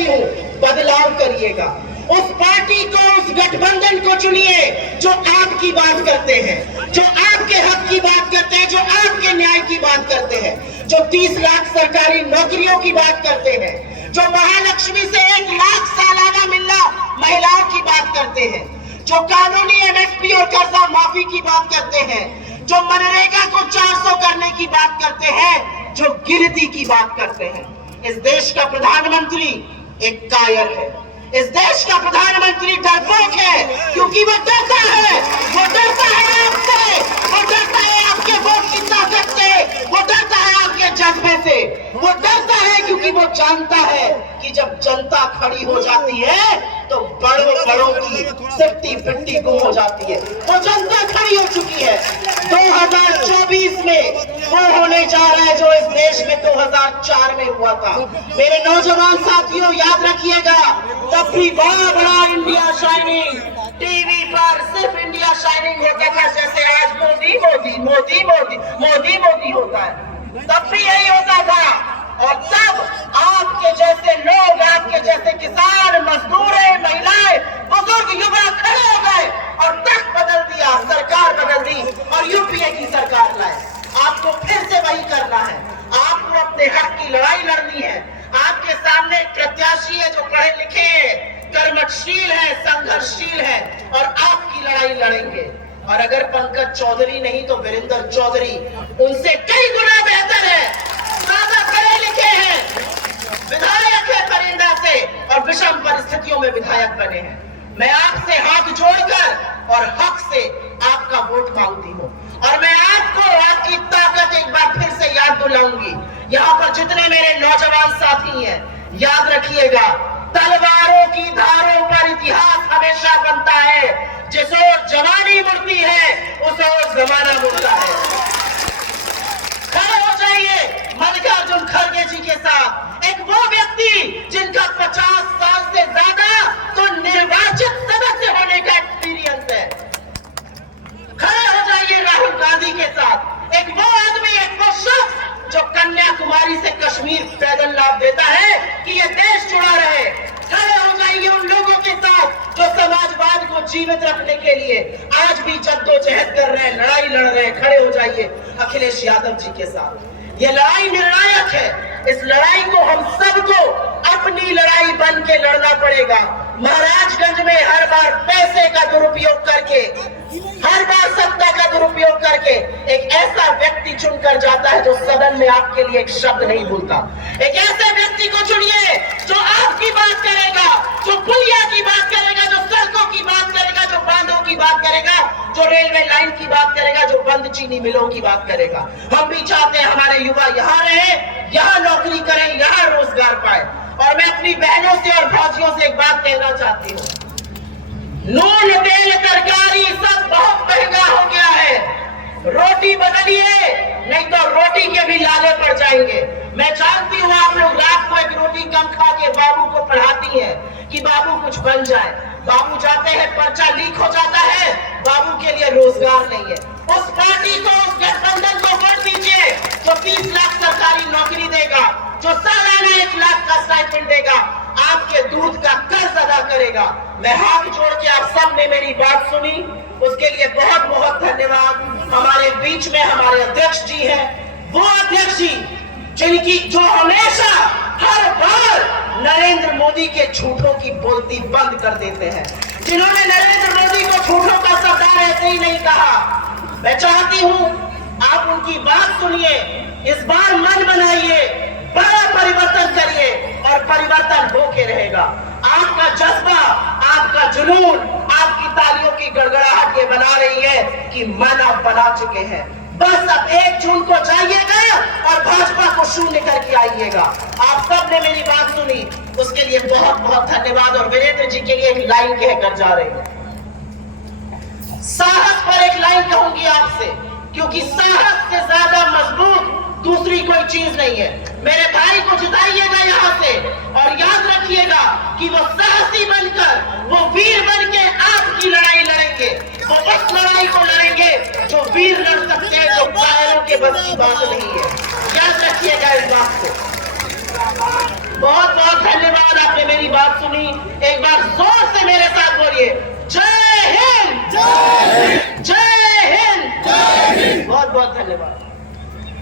कहती हूँ, बदलाव करिएगा। उस पार्टी को, उस गठबंधन को चुनिए जो आपकी बात करते हैं, जो आपके हक की बात करते हैं, जो आपके न्याय की बात करते हैं, जो 30 लाख सरकारी नौकरियों की बात करते हैं, जो महालक्ष्मी से 1 लाख सालाना मिलना महिलाओं की बात करते हैं, जो कानूनी एमएसपी और कर्जा माफी की बात करते हैं, जो मनरेगा को 400 करने की बात करते हैं, जो गिनती की बात करते हैं। इस देश का प्रधानमंत्री एक कायर है। इस देश का प्रधानमंत्री डरपोक है, क्योंकि वो डरता है आपसे, वो डरता है आपके वोट की ताकत से, वो डरता है आपके जज्बे से, वो डरता है क्योंकि वो जानता है कि जब जनता खड़ी हो जाती है तो बड़ों की सिट्टी पिट्टी गुम हो जाती है। वो जनता खड़ी हो चुकी है। 2024 में वो होने जा रहा है जो इस देश में 2004 में हुआ था। मेरे नौजवान साथियों, याद रखिएगा, तब भी बड़ा इंडिया शाइनिंग टीवी पर सिर्फ इंडिया शाइनिंग होता था, जैसे आज मोदी मोदी मोदी मोदी मोदी मोदी होता है। तब भी यही होता था। और तब आपके जैसे लोग, आपके जैसे किसान, मजदूर, महिलाएं, बुजुर्ग, युवा खड़े हो गए और तख्त बदल दिया, सरकार बदल दी और यूपीए की सरकार लाए। आपको फिर से वही करना है। आपको अपने हक की लड़ाई लड़नी है। आपके सामने एक प्रत्याशी है जो पढ़े लिखे हैं, कर्मठशील है, संघर्षशील है और आपकी लड़ाई लड़ेंगे। और अगर पंकज चौधरी नहीं तो वीरेंद्र चौधरी उनसे कई गुना बेहतर है, ज्यादा पढ़े लिखे हैं, विधायक है परिंदा से और विषम परिस्थितियों में विधायक बने हैं। मैं आपसे हाथ जोड़कर और हक से आपका वोट मांगती हूँ और मैं आपको आपकी ताकत एक बार फिर से याद दिलाऊंगी। यहाँ पर जितने मेरे नौजवान साथी हैं, याद रखिएगा, तलवारों की धारों पर इतिहास हमेशा बनता है। जिस ओर जवानी मुड़ती है उस ओर जमाना मुड़ता है। खड़े हो जाइए मल्लिकार्जुन खड़गे जी के साथ, एक वो व्यक्ति जिनका 50 साल से ज्यादा तो निर्वाचित सदस्य होने का एक्सपीरियंस है। खड़े हो जाइए राहुल गांधी के साथ, एक वो आदमी, एक वो शख्स जो कन्याकुमारी से कश्मीर पैदल लाभ देता है कि ये देश जुड़ा रहे। खड़े हो जाइए उन लोगों के साथ जो समाजवाद को जीवित रखने के लिए आज भी जद्दोजहद कर रहे हैं, लड़ाई लड़ रहे हैं। खड़े हो जाइए अखिलेश यादव जी के साथ। ये लड़ाई निर्णायक है। इस लड़ाई को हम सबको अपनी लड़ाई बन के लड़ना पड़ेगा। महाराजगंज में हर बार पैसे का दुरुपयोग करके, हर बार सत्ता का दुरुपयोग करके एक ऐसा व्यक्ति चुनकर जाता है जो सदन में आपके लिए एक शब्द नहीं बोलता। एक ऐसे व्यक्ति को चुनिए जो आपकी बात करेगा, जो पुलिया की बात करेगा, जो सड़कों की बात करेगा, जो बांधों की बात करेगा, जो रेलवे लाइन की बात करेगा, जो बंद चीनी मिलों की बात करेगा। हम भी चाहते हैं हमारे युवा यहाँ रहे, यहाँ नौकरी करें, यहाँ रोजगार पाए। और मैं अपनी बहनों से और भाइयों से एक बात कहना चाहती हूँ, नून तेल तरकारी सब बहुत महंगा हो गया है। रोटी बदलिए, नहीं तो रोटी के भी लाले पड़ जाएंगे। मैं जानती हूँ आप लोग रात को एक रोटी कम खा के बाबू को पढ़ाती हैं कि बाबू कुछ बन जाए। बाबू जाते हैं, पर्चा लीक हो जाता है, बाबू के लिए रोजगार नहीं है। उस पार्टी को, उस गठबंधन को वोट दीजिए जो 30 लाख सरकारी नौकरी देगा, जो सालाना 1 लाख का स्टाइपेंड देगा, आपके दूध का कर्ज अदा करेगा। मैं हाथ जोड़ के आप सब ने मेरी बात सुनी, उसके लिए बहुत बहुत धन्यवाद। हमारे बीच में हमारे अध्यक्ष जी हैं, वो अध्यक्ष जी जिनकी जो हमेशा हर बार नरेंद्र मोदी के झूठों की बोलती बंद कर देते हैं, जिन्होंने नरेंद्र मोदी को झूठों का सरदार ऐसे ही नहीं कहा। मैं चाहती हूं आप उनकी बात सुनिए, इस बार मन बनाइए, बड़ा परिवर्तन करिए और परिवर्तन होके रहेगा। आपका जज्बा, आपका जुनून, आपकी तालियों की गड़गड़ाहट ये बना रही है कि मन आप बना चुके हैं। बस अब 1 जून को जाइएगा और भाजपा को शून्य करके आइएगा। आप सब ने मेरी बात सुनी, उसके लिए बहुत बहुत धन्यवाद। और वीरेंद्र जी के लिए एक लाइन कहकर जा रही है, साहस पर एक लाइन कहूंगी आपसे, क्योंकि साहस से ज्यादा मजबूत दूसरी कोई चीज नहीं है। मेरे भाई को जिताइएगा यहाँ से और याद रखिएगा कि वो साहसी बनकर, वो वीर बनके आपकी लड़ाई लड़ेंगे। वो उस लड़ाई को लड़ेंगे जो वीर लड़ सकते हैं, जो कायरों के बस की बात नहीं है। याद रखिएगा इस बात को। बहुत बहुत धन्यवाद आपने मेरी सुनी? एक बार जोर से मेरे साथ बोलिए,